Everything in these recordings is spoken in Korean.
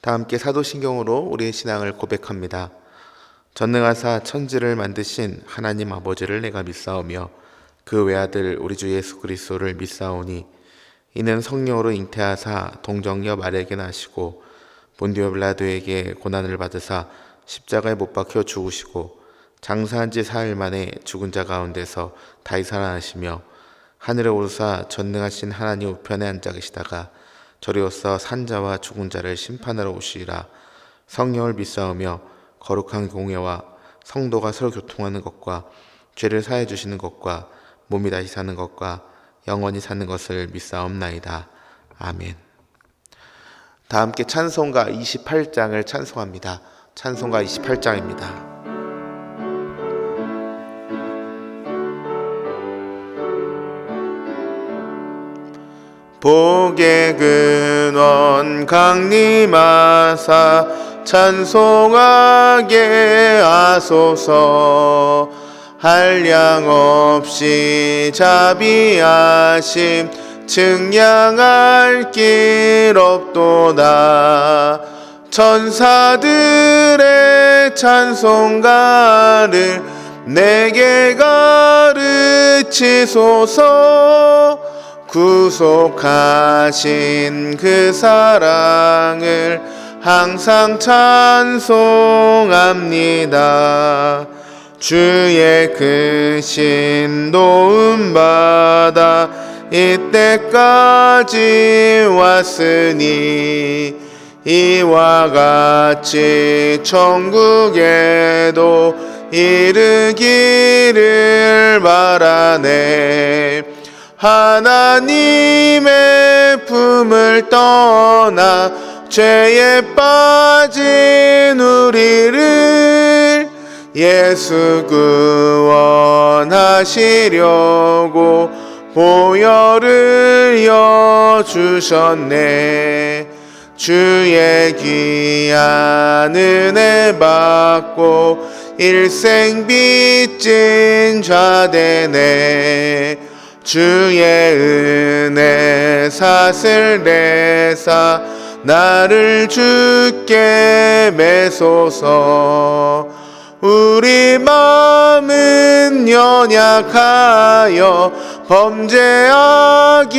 다 함께 사도신경으로 우리의 신앙을 고백합니다. 전능하사 천지를 만드신 하나님 아버지를 내가 믿사오며 그 외아들 우리 주 예수 그리스도를 믿사오니 이는 성령으로 잉태하사 동정녀 마리아에게 나시고 본디오 빌라도에게 고난을 받으사 십자가에 못 박혀 죽으시고 장사한 지 사흘 만에 죽은 자 가운데서 다시 살아나시며 하늘에 오르사 전능하신 하나님 우편에 앉아 계시다가 저리로서 산자와 죽은 자를 심판하러 오시리라. 성령을 믿사오며 거룩한 공예와 성도가 서로 교통하는 것과 죄를 사해 주시는 것과 몸이 다시 사는 것과 영원히 사는 것을 믿사옵나이다. 아멘. 다 함께 찬송가 28장을 찬송합니다. 찬송가 28장입니다. 복의 근원 강림하사 찬송하게 하소서. 한량없이 자비하심 증량할 길 없도다. 천사들의 찬송가를 내게 가르치소서. 구속하신 그 사랑을 항상 찬송합니다. 주의 크신 도움받아 이때까지 왔으니 이와 같이 천국에도 이르기를 바라네. 하나님의 품을 떠나 죄에 빠진 우리를 예수 구원하시려고 보혈을 여주셨네. 주의 귀한 은혜 받고 일생 빚진 자 되네. 주의 은혜 삭을 내사 나를 주께 매소서. 우리 마음은 연약하여 범죄하기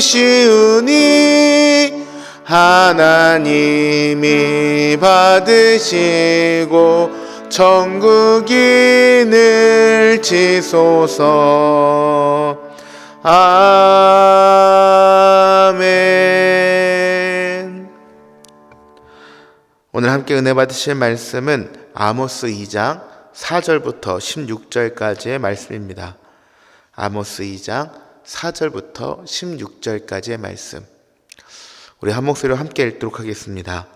쉬우니 하나님이 받으시고 천국인을 지소서. 아멘. 오늘 함께 은혜 받으실 말씀은 아모스 2장 4절부터 16절까지의 말씀입니다. 아모스 2장 4절부터 16절까지의 말씀. 우리 한 목소리로 함께 읽도록 하겠습니다.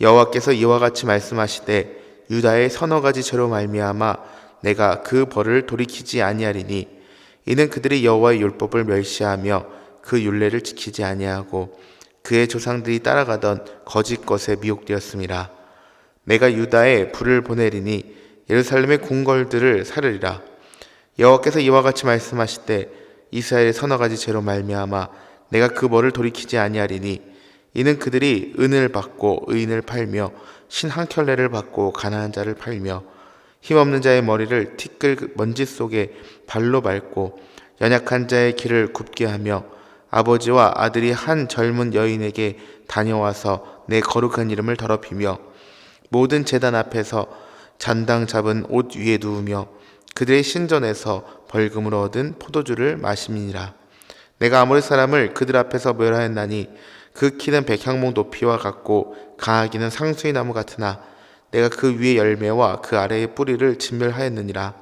여호와께서 이와 같이 말씀하시되 유다의 서너 가지 죄로 말미암아 내가 그 벌을 돌이키지 아니하리니 이는 그들이 여호와의 율법을 멸시하며 그 율례를 지키지 아니하고 그의 조상들이 따라가던 거짓 것에 미혹되었음이라. 내가 유다에 불을 보내리니 예루살렘의 궁궐들을 사르리라. 여호와께서 이와 같이 말씀하시되 이스라엘의 서너 가지 죄로 말미암아 내가 그 벌을 돌이키지 아니하리니 이는 그들이 은을 받고 의인을 팔며 신 한 켤레를 받고 가난한 자를 팔며 힘없는 자의 머리를 티끌 먼지 속에 발로 밟고 연약한 자의 길을 굽게 하며 아버지와 아들이 한 젊은 여인에게 다녀와서 내 거룩한 이름을 더럽히며 모든 제단 앞에서 잔당 잡은 옷 위에 누우며 그들의 신전에서 벌금으로 얻은 포도주를 마심이니라. 내가 아모리 사람을 그들 앞에서 멸하였나니 그 키는 백향목 높이와 같고 강하기는 상수이 나무 같으나 내가 그 위의 열매와 그 아래의 뿌리를 진멸하였느니라.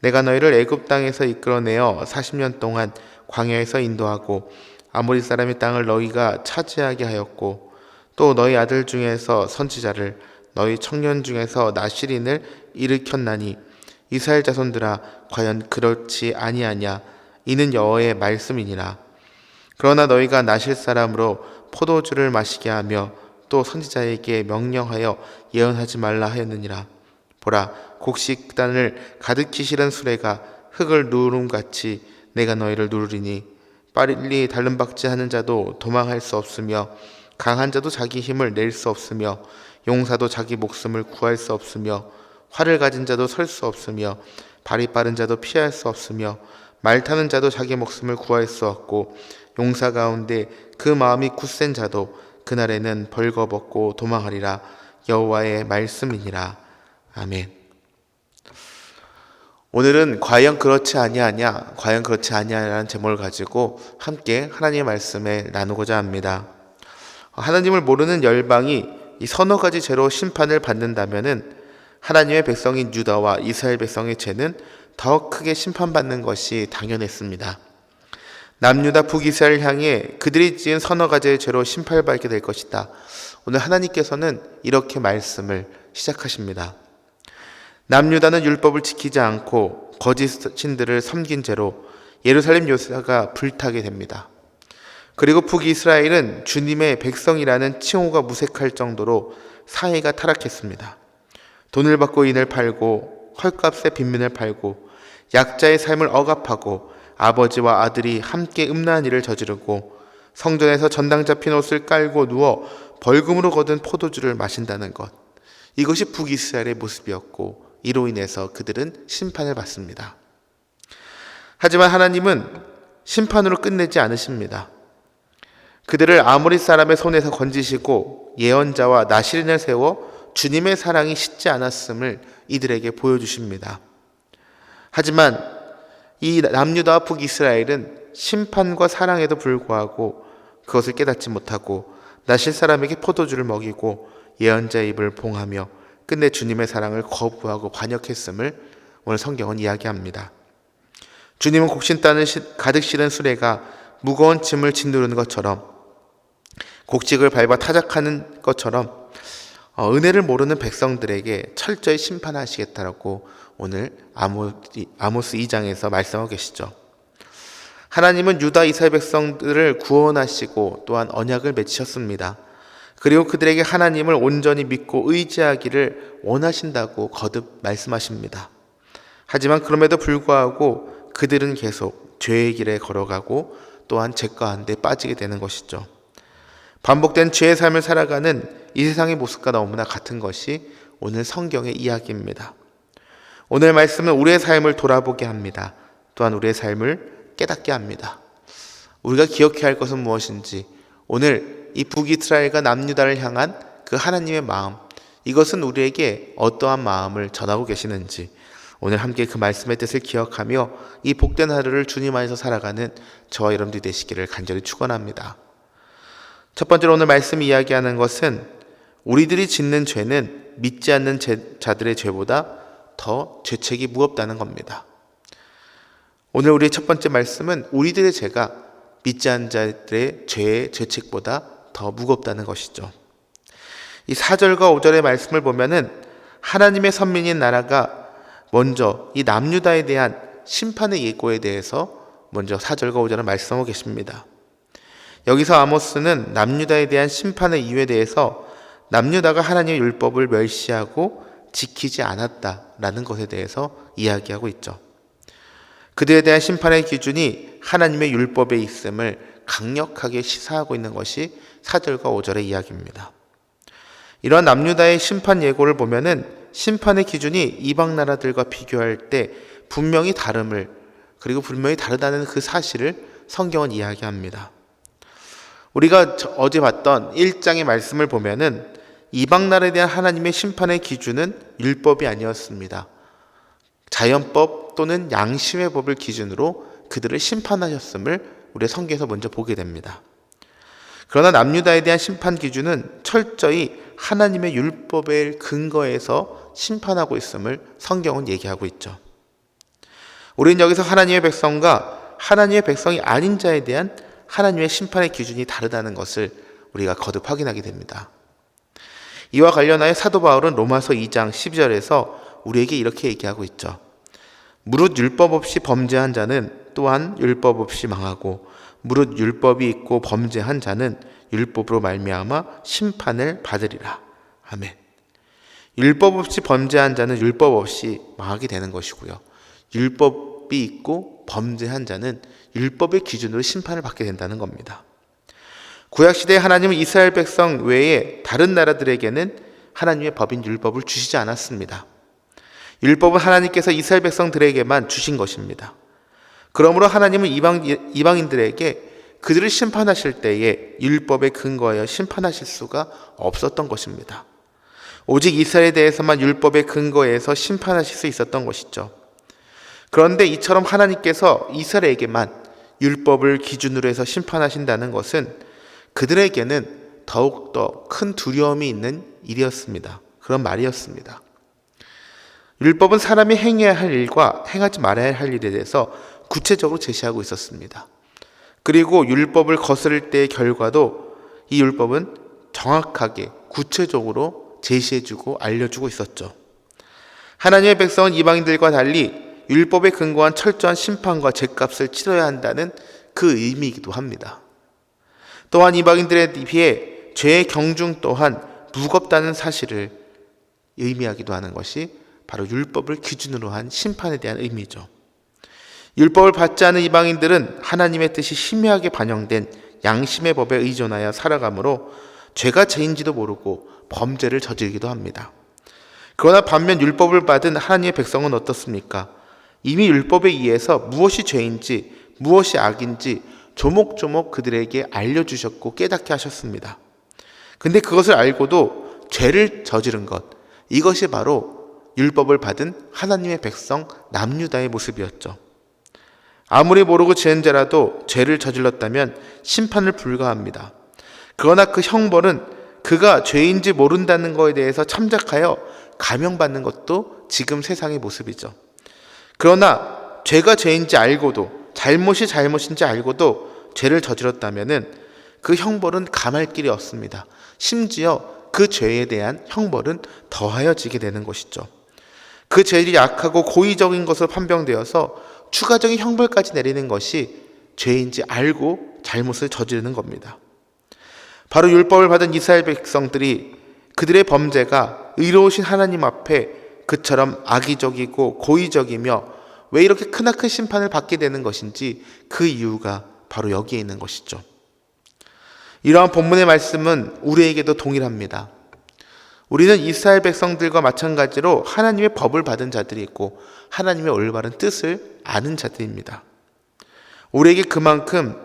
내가 너희를 애굽 땅에서 이끌어내어 40년 동안 광야에서 인도하고 아모리 사람의 땅을 너희가 차지하게 하였고 또 너희 아들 중에서 선지자를 너희 청년 중에서 나실인을 일으켰나니 이스라엘 자손들아 과연 그렇지 아니하냐. 이는 여호와의 말씀이니라. 그러나 너희가 나실 사람으로 포도주를 마시게 하며 또 선지자에게 명령하여 예언하지 말라 하였느니라. 보라, 곡식단을 가득히 실은 수레가 흙을 누름같이 내가 너희를 누르리니 빨리 달름박질하는 자도 도망할 수 없으며 강한 자도 자기 힘을 낼 수 없으며 용사도 자기 목숨을 구할 수 없으며 활을 가진 자도 설 수 없으며 발이 빠른 자도 피할 수 없으며 말 타는 자도 자기 목숨을 구할 수 없고 용사 가운데 그 마음이 굳센 자도 그날에는 벌거벗고 도망하리라. 여호와의 말씀이니라. 아멘. 오늘은 과연 그렇지 아니하냐, 과연 그렇지 아니하냐라는 제목을 가지고 함께 하나님의 말씀을 나누고자 합니다. 하나님을 모르는 열방이 이 서너 가지 죄로 심판을 받는다면은 하나님의 백성인 유다와 이스라엘 백성의 죄는 더 크게 심판받는 것이 당연했습니다. 남유다 북이스라엘 향해 그들이 지은 서너 가지의 죄로 심판받게 될 것이다. 오늘 하나님께서는 이렇게 말씀을 시작하십니다. 남유다는 율법을 지키지 않고 거짓 신들을 섬긴 죄로 예루살렘 요새가 불타게 됩니다. 그리고 북이스라엘은 주님의 백성이라는 칭호가 무색할 정도로 사회가 타락했습니다. 돈을 받고 인을 팔고 헐값에 빈민을 팔고 약자의 삶을 억압하고 아버지와 아들이 함께 음란한 일을 저지르고 성전에서 전당 잡힌 옷을 깔고 누워 벌금으로 거둔 포도주를 마신다는 것. 이것이 북이스라엘의 모습이었고 이로 인해서 그들은 심판을 받습니다. 하지만 하나님은 심판으로 끝내지 않으십니다. 그들을 아모리 사람의 손에서 건지시고 예언자와 나실인을 세워 주님의 사랑이 식지 않았음을 이들에게 보여주십니다. 하지만 이 남유다와 북이스라엘은 심판과 사랑에도 불구하고 그것을 깨닫지 못하고 나실 사람에게 포도주를 먹이고 예언자의 입을 봉하며 끝내 주님의 사랑을 거부하고 반역했음을 오늘 성경은 이야기합니다. 주님은 곡신단을 가득 실은 수레가 무거운 짐을 짓누르는 것처럼 곡식을 밟아 타작하는 것처럼 은혜를 모르는 백성들에게 철저히 심판하시겠다라고 오늘 아모스 2장에서 말씀하고 계시죠. 하나님은 유다 이스라엘 백성들을 구원하시고 또한 언약을 맺으셨습니다. 그리고 그들에게 하나님을 온전히 믿고 의지하기를 원하신다고 거듭 말씀하십니다. 하지만 그럼에도 불구하고 그들은 계속 죄의 길에 걸어가고 또한 죄 가운데 빠지게 되는 것이죠. 반복된 죄의 삶을 살아가는 이 세상의 모습과 너무나 같은 것이 오늘 성경의 이야기입니다. 오늘 말씀은 우리의 삶을 돌아보게 합니다. 또한 우리의 삶을 깨닫게 합니다. 우리가 기억해야 할 것은 무엇인지, 오늘 이 북이스라엘과 남유다를 향한 그 하나님의 마음, 이것은 우리에게 어떠한 마음을 전하고 계시는지 오늘 함께 그 말씀의 뜻을 기억하며 이 복된 하루를 주님 안에서 살아가는 저와 여러분들이 되시기를 간절히 축원합니다. 첫 번째로 오늘 말씀이 이야기하는 것은 우리들이 짓는 죄는 믿지 않는 자들의 죄보다 더 죄책이 무겁다는 겁니다. 오늘 우리의 첫 번째 말씀은 우리들의 죄가 믿지 않는 자들의 죄의 죄책보다 더 무겁다는 것이죠. 이 4절과 5절의 말씀을 보면은 하나님의 선민인 나라가 먼저 이 남유다에 대한 심판의 예고에 대해서 먼저 4절과 5절을 말씀하고 계십니다. 여기서 아모스는 남유다에 대한 심판의 이유에 대해서 남유다가 하나님의 율법을 멸시하고 지키지 않았다라는 것에 대해서 이야기하고 있죠. 그들에 대한 심판의 기준이 하나님의 율법에 있음을 강력하게 시사하고 있는 것이 4절과 5절의 이야기입니다. 이러한 남유다의 심판 예고를 보면은 심판의 기준이 이방 나라들과 비교할 때 분명히 다름을, 그리고 분명히 다르다는 그 사실을 성경은 이야기합니다. 우리가 어제 봤던 1장의 말씀을 보면은 이방 나라에 대한 하나님의 심판의 기준은 율법이 아니었습니다. 자연법 또는 양심의 법을 기준으로 그들을 심판하셨음을 우리 성경에서 먼저 보게 됩니다. 그러나 남유다에 대한 심판 기준은 철저히 하나님의 율법에 근거해서 심판하고 있음을 성경은 얘기하고 있죠. 우리는 여기서 하나님의 백성과 하나님의 백성이 아닌 자에 대한 하나님의 심판의 기준이 다르다는 것을 우리가 거듭 확인하게 됩니다. 이와 관련하여 사도 바울은 로마서 2장 12절에서 우리에게 이렇게 얘기하고 있죠. 무릇 율법 없이 범죄한 자는 또한 율법 없이 망하고 무릇 율법이 있고 범죄한 자는 율법으로 말미암아 심판을 받으리라. 아멘. 율법 없이 범죄한 자는 율법 없이 망하게 되는 것이고요. 율법이 있고 범죄한 자는 율법의 기준으로 심판을 받게 된다는 겁니다. 구약시대에 하나님은 이스라엘 백성 외에 다른 나라들에게는 하나님의 법인 율법을 주시지 않았습니다. 율법은 하나님께서 이스라엘 백성들에게만 주신 것입니다. 그러므로 하나님은 이방인들에게 그들을 심판하실 때에 율법에 근거하여 심판하실 수가 없었던 것입니다. 오직 이스라엘에 대해서만 율법에 근거해서 심판하실 수 있었던 것이죠. 그런데 이처럼 하나님께서 이스라엘에게만 율법을 기준으로 해서 심판하신다는 것은 그들에게는 더욱더 큰 두려움이 있는 일이었습니다. 그런 말이었습니다. 율법은 사람이 행해야 할 일과 행하지 말아야 할 일에 대해서 구체적으로 제시하고 있었습니다. 그리고 율법을 거스를 때의 결과도 이 율법은 정확하게 구체적으로 제시해주고 알려주고 있었죠. 하나님의 백성은 이방인들과 달리 율법에 근거한 철저한 심판과 죗값을 치러야 한다는 그 의미이기도 합니다. 또한 이방인들에 비해 죄의 경중 또한 무겁다는 사실을 의미하기도 하는 것이 바로 율법을 기준으로 한 심판에 대한 의미죠. 율법을 받지 않은 이방인들은 하나님의 뜻이 희미하게 반영된 양심의 법에 의존하여 살아가므로 죄가 죄인지도 모르고 범죄를 저지르기도 합니다. 그러나 반면 율법을 받은 하나님의 백성은 어떻습니까? 이미 율법에 의해서 무엇이 죄인지 무엇이 악인지 조목조목 그들에게 알려주셨고 깨닫게 하셨습니다. 근데 그것을 알고도 죄를 저지른 것, 이것이 바로 율법을 받은 하나님의 백성 남유다의 모습이었죠. 아무리 모르고 지은 죄라도 죄를 저질렀다면 심판을 불가합니다. 그러나 그 형벌은 그가 죄인지 모른다는 것에 대해서 참작하여 감형받는 것도 지금 세상의 모습이죠. 그러나 죄가 죄인지 알고도 잘못이 잘못인지 알고도 죄를 저질렀다면 그 형벌은 감할 길이 없습니다. 심지어 그 죄에 대한 형벌은 더하여지게 되는 것이죠. 그 죄를 약하고 고의적인 것으로 판명되어서 추가적인 형벌까지 내리는 것이 죄인지 알고 잘못을 저지르는 겁니다. 바로 율법을 받은 이스라엘 백성들이 그들의 범죄가 의로우신 하나님 앞에 그처럼 악의적이고 고의적이며 왜 이렇게 크나큰 심판을 받게 되는 것인지 그 이유가 바로 여기에 있는 것이죠. 이러한 본문의 말씀은 우리에게도 동일합니다. 우리는 이스라엘 백성들과 마찬가지로 하나님의 법을 받은 자들이 있고 하나님의 올바른 뜻을 아는 자들입니다. 우리에게 그만큼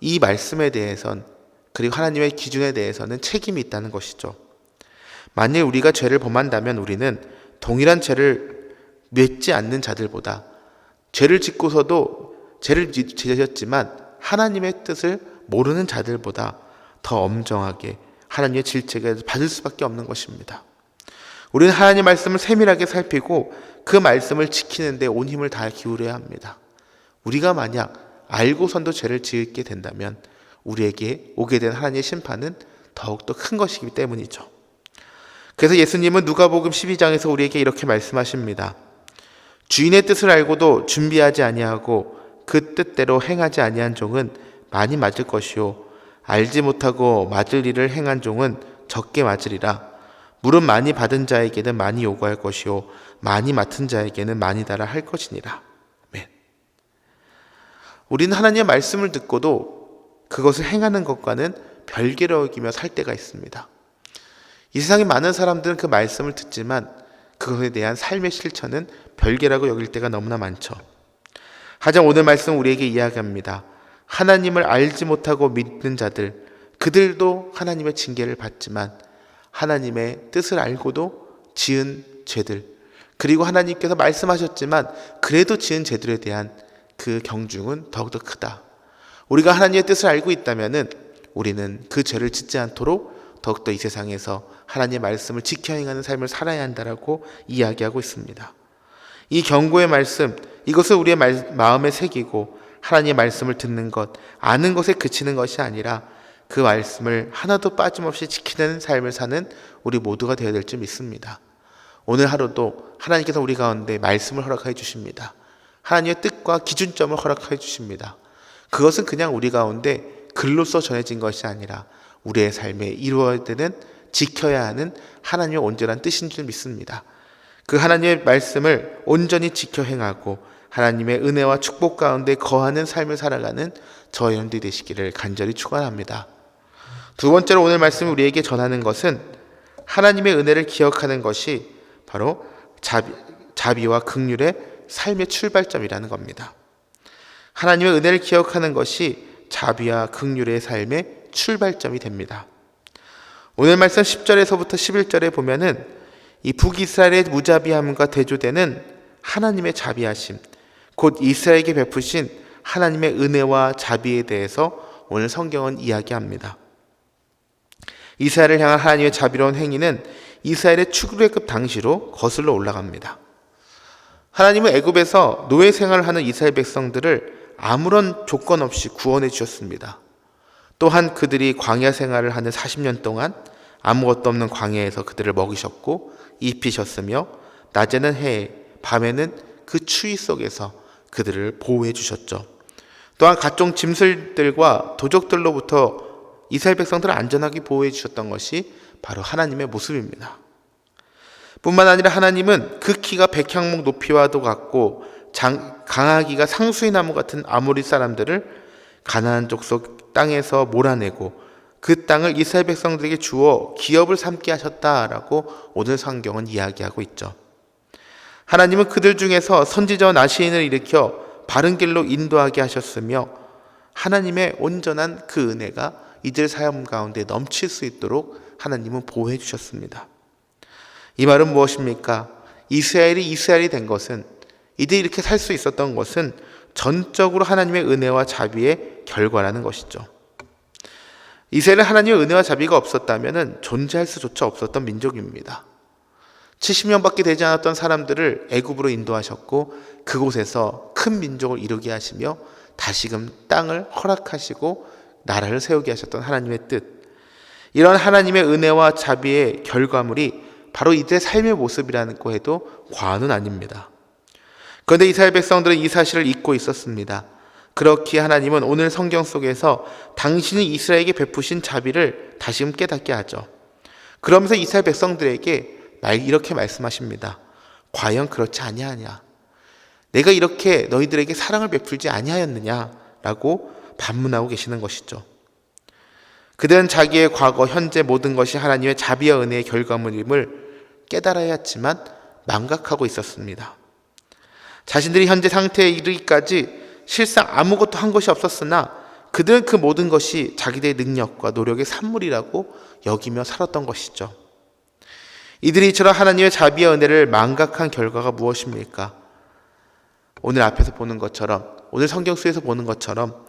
이 말씀에 대해선 그리고 하나님의 기준에 대해서는 책임이 있다는 것이죠. 만일 우리가 죄를 범한다면 우리는 동일한 죄를 맺지 않는 자들보다 죄를 짓고서도 죄를 지으셨지만 하나님의 뜻을 모르는 자들보다 더 엄정하게 하나님의 질책을 받을 수밖에 없는 것입니다. 우리는 하나님의 말씀을 세밀하게 살피고 그 말씀을 지키는 데 온 힘을 다 기울여야 합니다. 우리가 만약 알고선도 죄를 지게 된다면 우리에게 오게 된 하나님의 심판은 더욱더 큰 것이기 때문이죠. 그래서 예수님은 누가복음 12장에서 우리에게 이렇게 말씀하십니다. 주인의 뜻을 알고도 준비하지 아니하고 그 뜻대로 행하지 아니한 종은 많이 맞을 것이요 알지 못하고 맞을 일을 행한 종은 적게 맞으리라. 물은 많이 받은 자에게는 많이 요구할 것이요 많이 맡은 자에게는 많이 달아 할 것이니라. 아멘. 우리는 하나님의 말씀을 듣고도 그것을 행하는 것과는 별개로 여기며 살 때가 있습니다. 이 세상에 많은 사람들은 그 말씀을 듣지만 그것에 대한 삶의 실천은 별개라고 여길 때가 너무나 많죠. 하지만 오늘 말씀은 우리에게 이야기합니다. 하나님을 알지 못하고 믿는 자들, 그들도 하나님의 징계를 받지만 하나님의 뜻을 알고도 지은 죄들, 그리고 하나님께서 말씀하셨지만 그래도 지은 죄들에 대한 그 경중은 더욱더 크다. 우리가 하나님의 뜻을 알고 있다면 우리는 그 죄를 짓지 않도록 더욱더 이 세상에서 하나님의 말씀을 지켜 행하는 삶을 살아야 한다라고 이야기하고 있습니다. 이 경고의 말씀, 이것을 우리의 마음에 새기고 하나님의 말씀을 듣는 것, 아는 것에 그치는 것이 아니라 그 말씀을 하나도 빠짐없이 지키는 삶을 사는 우리 모두가 되어야 될 줄 믿습니다. 오늘 하루도 하나님께서 우리 가운데 말씀을 허락해 주십니다. 하나님의 뜻과 기준점을 허락해 주십니다. 그것은 그냥 우리 가운데 글로써 전해진 것이 아니라 우리의 삶에 이루어야 되는, 지켜야 하는 하나님의 온전한 뜻인 줄 믿습니다. 그 하나님의 말씀을 온전히 지켜 행하고 하나님의 은혜와 축복 가운데 거하는 삶을 살아가는 저희 여러분들이 되시기를 간절히 축원합니다. 두 번째로 오늘 말씀이 우리에게 전하는 것은 하나님의 은혜를 기억하는 것이 바로 자비와 긍휼의 삶의 출발점이라는 겁니다. 하나님의 은혜를 기억하는 것이 자비와 긍휼의 삶의 출발점이 됩니다. 오늘 말씀 10절에서부터 11절에 보면은 이 북이스라엘의 무자비함과 대조되는 하나님의 자비하심, 곧 이스라엘에게 베푸신 하나님의 은혜와 자비에 대해서 오늘 성경은 이야기합니다. 이스라엘을 향한 하나님의 자비로운 행위는 이스라엘의 출애굽 당시로 거슬러 올라갑니다. 하나님은 애굽에서 노예 생활을 하는 이스라엘 백성들을 아무런 조건 없이 구원해 주셨습니다. 또한 그들이 광야 생활을 하는 40년 동안 아무것도 없는 광야에서 그들을 먹이셨고 입히셨으며 낮에는 해에 밤에는 그 추위 속에서 그들을 보호해 주셨죠. 또한 각종 짐승들과 도적들로부터 이스라엘 백성들을 안전하게 보호해 주셨던 것이 바로 하나님의 모습입니다. 뿐만 아니라 하나님은 그 키가 백향목 높이와도 같고 강하기가 상수의 나무 같은 아모리 사람들을 가나안 족속 땅에서 몰아내고 그 땅을 이스라엘 백성들에게 주어 기업을 삼게 하셨다라고 오늘 성경은 이야기하고 있죠. 하나님은 그들 중에서 선지자와 나시인을 일으켜 바른 길로 인도하게 하셨으며 하나님의 온전한 그 은혜가 이들 삶 가운데 넘칠 수 있도록 하나님은 보호해 주셨습니다. 이 말은 무엇입니까? 이스라엘이 된 것은, 이들이 이렇게 살 수 있었던 것은 전적으로 하나님의 은혜와 자비의 결과라는 것이죠. 이스라엘은 하나님의 은혜와 자비가 없었다면 존재할 수조차 없었던 민족입니다. 70년밖에 되지 않았던 사람들을 애굽으로 인도하셨고 그곳에서 큰 민족을 이루게 하시며 다시금 땅을 허락하시고 나라를 세우게 하셨던 하나님의 뜻, 이런 하나님의 은혜와 자비의 결과물이 바로 이들의 삶의 모습이라고 해도 과언은 아닙니다. 그런데 이스라엘 백성들은 이 사실을 잊고 있었습니다. 그렇기에 하나님은 오늘 성경 속에서 당신이 이스라엘에게 베푸신 자비를 다시금 깨닫게 하죠. 그러면서 이스라엘 백성들에게 이렇게 말씀하십니다. 과연 그렇지 아니하냐? 내가 이렇게 너희들에게 사랑을 베풀지 아니하였느냐라고 반문하고 계시는 것이죠. 그들은 자기의 과거, 현재 모든 것이 하나님의 자비와 은혜의 결과물임을 깨달아야 했지만 망각하고 있었습니다. 자신들이 현재 상태에 이르기까지 실상 아무것도 한 것이 없었으나 그들은 그 모든 것이 자기들의 능력과 노력의 산물이라고 여기며 살았던 것이죠. 이들이 이처럼 하나님의 자비와 은혜를 망각한 결과가 무엇입니까? 오늘 앞에서 보는 것처럼, 오늘 성경 속에서 보는 것처럼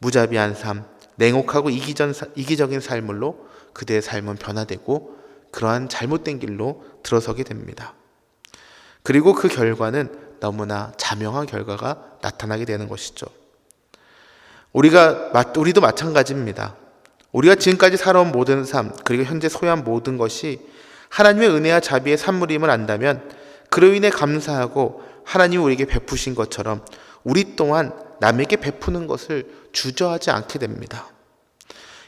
무자비한 삶, 냉혹하고 이기적인 삶으로 그들의 삶은 변화되고 그러한 잘못된 길로 들어서게 됩니다. 그리고 그 결과는 너무나 자명한 결과가 나타나게 되는 것이죠. 우리도 마찬가지입니다. 우리가 지금까지 살아온 모든 삶, 그리고 현재 소유한 모든 것이 하나님의 은혜와 자비의 산물임을 안다면 그로 인해 감사하고 하나님이 우리에게 베푸신 것처럼 우리 또한 남에게 베푸는 것을 주저하지 않게 됩니다.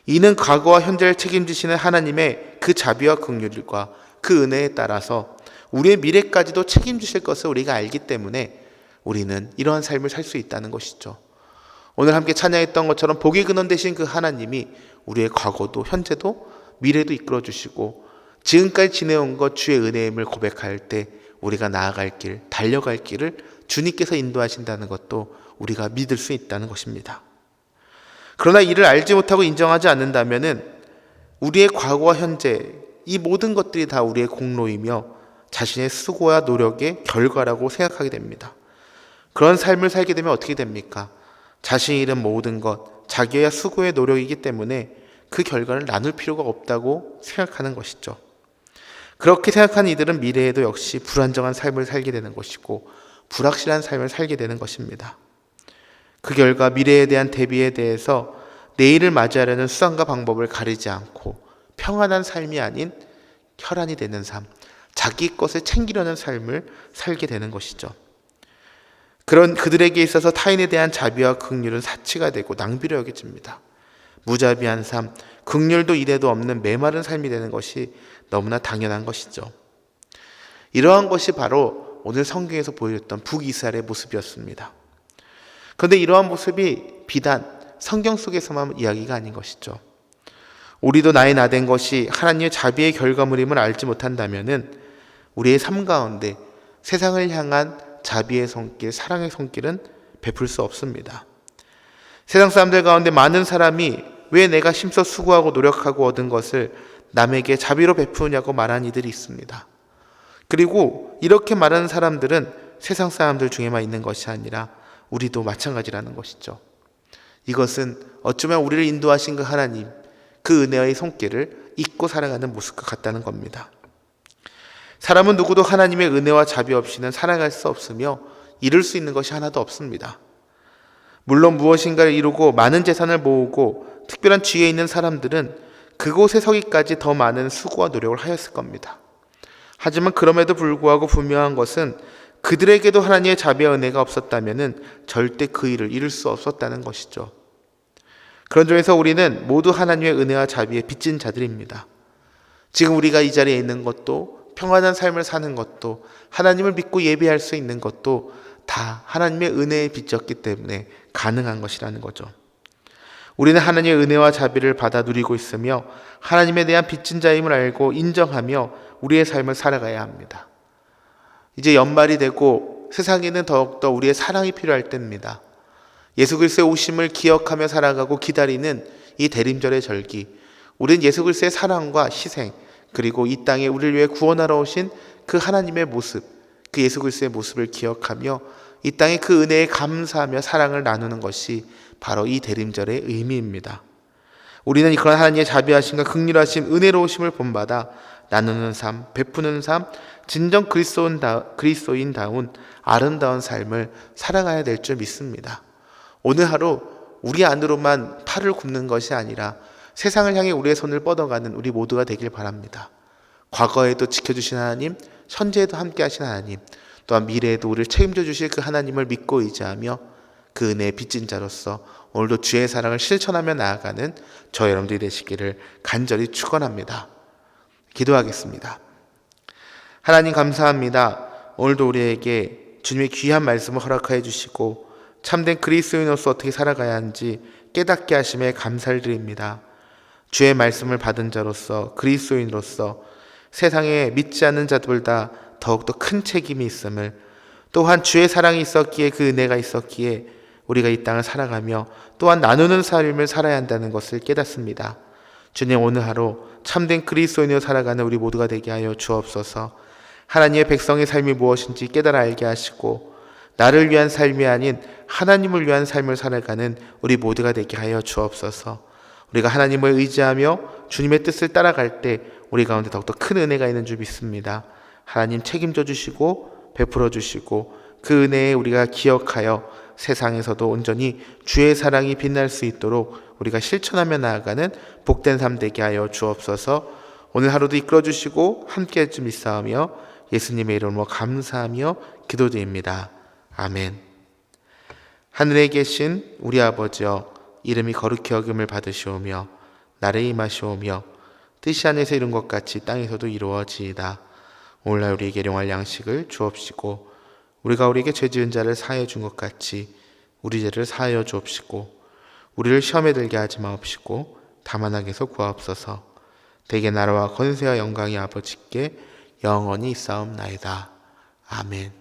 이는 과거와 현재를 책임지시는 하나님의 그 자비와 긍휼과 그 은혜에 따라서 우리의 미래까지도 책임지실 것을 우리가 알기 때문에 우리는 이러한 삶을 살 수 있다는 것이죠. 오늘 함께 찬양했던 것처럼 복의 근원 되신 그 하나님이 우리의 과거도 현재도 미래도 이끌어 주시고 지금까지 지내온 것 주의 은혜임을 고백할 때 우리가 나아갈 길, 달려갈 길을 주님께서 인도하신다는 것도 우리가 믿을 수 있다는 것입니다. 그러나 이를 알지 못하고 인정하지 않는다면 우리의 과거와 현재 이 모든 것들이 다 우리의 공로이며 자신의 수고와 노력의 결과라고 생각하게 됩니다. 그런 삶을 살게 되면 어떻게 됩니까? 자신이 잃은 모든 것, 자기의 수고의 노력이기 때문에 그 결과를 나눌 필요가 없다고 생각하는 것이죠. 그렇게 생각하는 이들은 미래에도 역시 불안정한 삶을 살게 되는 것이고 불확실한 삶을 살게 되는 것입니다. 그 결과 미래에 대한 대비에 대해서 내일을 맞이하려는 수단과 방법을 가리지 않고 평안한 삶이 아닌 혈안이 되는 삶, 자기 것을 챙기려는 삶을 살게 되는 것이죠. 그런 그들에게 있어서 타인에 대한 자비와 긍휼은 사치가 되고 낭비로 여겨집니다. 무자비한 삶, 긍휼도 이래도 없는 메마른 삶이 되는 것이 너무나 당연한 것이죠. 이러한 것이 바로 오늘 성경에서 보여줬던 북이스라엘의 모습이었습니다. 그런데 이러한 모습이 비단 성경 속에서만 이야기가 아닌 것이죠. 우리도 나의 나된 것이 하나님의 자비의 결과물임을 알지 못한다면은 우리의 삶 가운데 세상을 향한 자비의 손길, 사랑의 손길은 베풀 수 없습니다. 세상 사람들 가운데 많은 사람이 왜 내가 힘써 수고하고 노력하고 얻은 것을 남에게 자비로 베푸냐고 말하는 이들이 있습니다. 그리고 이렇게 말하는 사람들은 세상 사람들 중에만 있는 것이 아니라 우리도 마찬가지라는 것이죠. 이것은 어쩌면 우리를 인도하신 그 하나님, 그 은혜의 손길을 잊고 살아가는 모습과 같다는 겁니다. 사람은 누구도 하나님의 은혜와 자비 없이는 살아갈 수 없으며 이룰 수 있는 것이 하나도 없습니다. 물론 무엇인가를 이루고 많은 재산을 모으고 특별한 지위에 있는 사람들은 그곳에 서기까지 더 많은 수고와 노력을 하였을 겁니다. 하지만 그럼에도 불구하고 분명한 것은 그들에게도 하나님의 자비와 은혜가 없었다면 절대 그 일을 이룰 수 없었다는 것이죠. 그런 점에서 우리는 모두 하나님의 은혜와 자비에 빚진 자들입니다. 지금 우리가 이 자리에 있는 것도, 평안한 삶을 사는 것도, 하나님을 믿고 예배할 수 있는 것도 다 하나님의 은혜에 빚졌기 때문에 가능한 것이라는 거죠. 우리는 하나님의 은혜와 자비를 받아 누리고 있으며 하나님에 대한 빚진 자임을 알고 인정하며 우리의 삶을 살아가야 합니다. 이제 연말이 되고 세상에는 더욱더 우리의 사랑이 필요할 때입니다. 예수 그리스도의 오심을 기억하며 살아가고 기다리는 이 대림절의 절기, 우리는 예수 그리스도의 사랑과 희생, 그리고 이 땅에 우리를 위해 구원하러 오신 그 하나님의 모습, 그 예수 그리스도의 모습을 기억하며 이 땅에 그 은혜에 감사하며 사랑을 나누는 것이 바로 이 대림절의 의미입니다. 우리는 그런 하나님의 자비하심과 긍휼하심, 은혜로우심을 본받아 나누는 삶, 베푸는 삶, 진정 그리스도인다운 아름다운 삶을 살아가야 될 줄 믿습니다. 오늘 하루 우리 안으로만 팔을 굽는 것이 아니라 세상을 향해 우리의 손을 뻗어가는 우리 모두가 되길 바랍니다. 과거에도 지켜주신 하나님, 현재에도 함께 하신 하나님, 또한 미래에도 우리를 책임져 주실 그 하나님을 믿고 의지하며 그 은혜의 빚진 자로서 오늘도 주의 사랑을 실천하며 나아가는 저 여러분들이 되시기를 간절히 축원합니다. 기도하겠습니다. 하나님 감사합니다. 오늘도 우리에게 주님의 귀한 말씀을 허락하여 주시고 참된 그리스도인으로서 어떻게 살아가야 하는지 깨닫게 하심에 감사를 드립니다. 주의 말씀을 받은 자로서, 그리스도인으로서 세상에 믿지 않는 자들보다 더욱더 큰 책임이 있음을, 또한 주의 사랑이 있었기에, 그 은혜가 있었기에 우리가 이 땅을 살아가며 또한 나누는 삶을 살아야 한다는 것을 깨닫습니다. 주님, 오늘 하루 참된 그리스도인으로 살아가는 우리 모두가 되게 하여 주옵소서. 하나님의 백성의 삶이 무엇인지 깨달아 알게 하시고 나를 위한 삶이 아닌 하나님을 위한 삶을 살아가는 우리 모두가 되게 하여 주옵소서. 우리가 하나님을 의지하며 주님의 뜻을 따라갈 때 우리 가운데 더욱더 큰 은혜가 있는 줄 믿습니다. 하나님 책임져 주시고 베풀어 주시고 그 은혜에 우리가 기억하여 세상에서도 온전히 주의 사랑이 빛날 수 있도록 우리가 실천하며 나아가는 복된 삶 되게 하여 주옵소서. 오늘 하루도 이끌어 주시고 함께 할 줄 믿사오며 예수님의 이름으로 감사하며 기도드립니다. 아멘. 하늘에 계신 우리 아버지여, 이름이 거룩히 여김을 받으시오며 나를 임하시오며 뜻이 하늘에서 이룬 것 같이 땅에서도 이루어지이다. 오늘날 우리에게 일용할 양식을 주옵시고 우리가 우리에게 죄 지은 자를 사하여 준 것 같이 우리 죄를 사하여 주옵시고 우리를 시험에 들게 하지 마옵시고 다만 악에서 구하옵소서. 대개 나라와 권세와 영광이 아버지께 영원히 있사옵나이다. 아멘.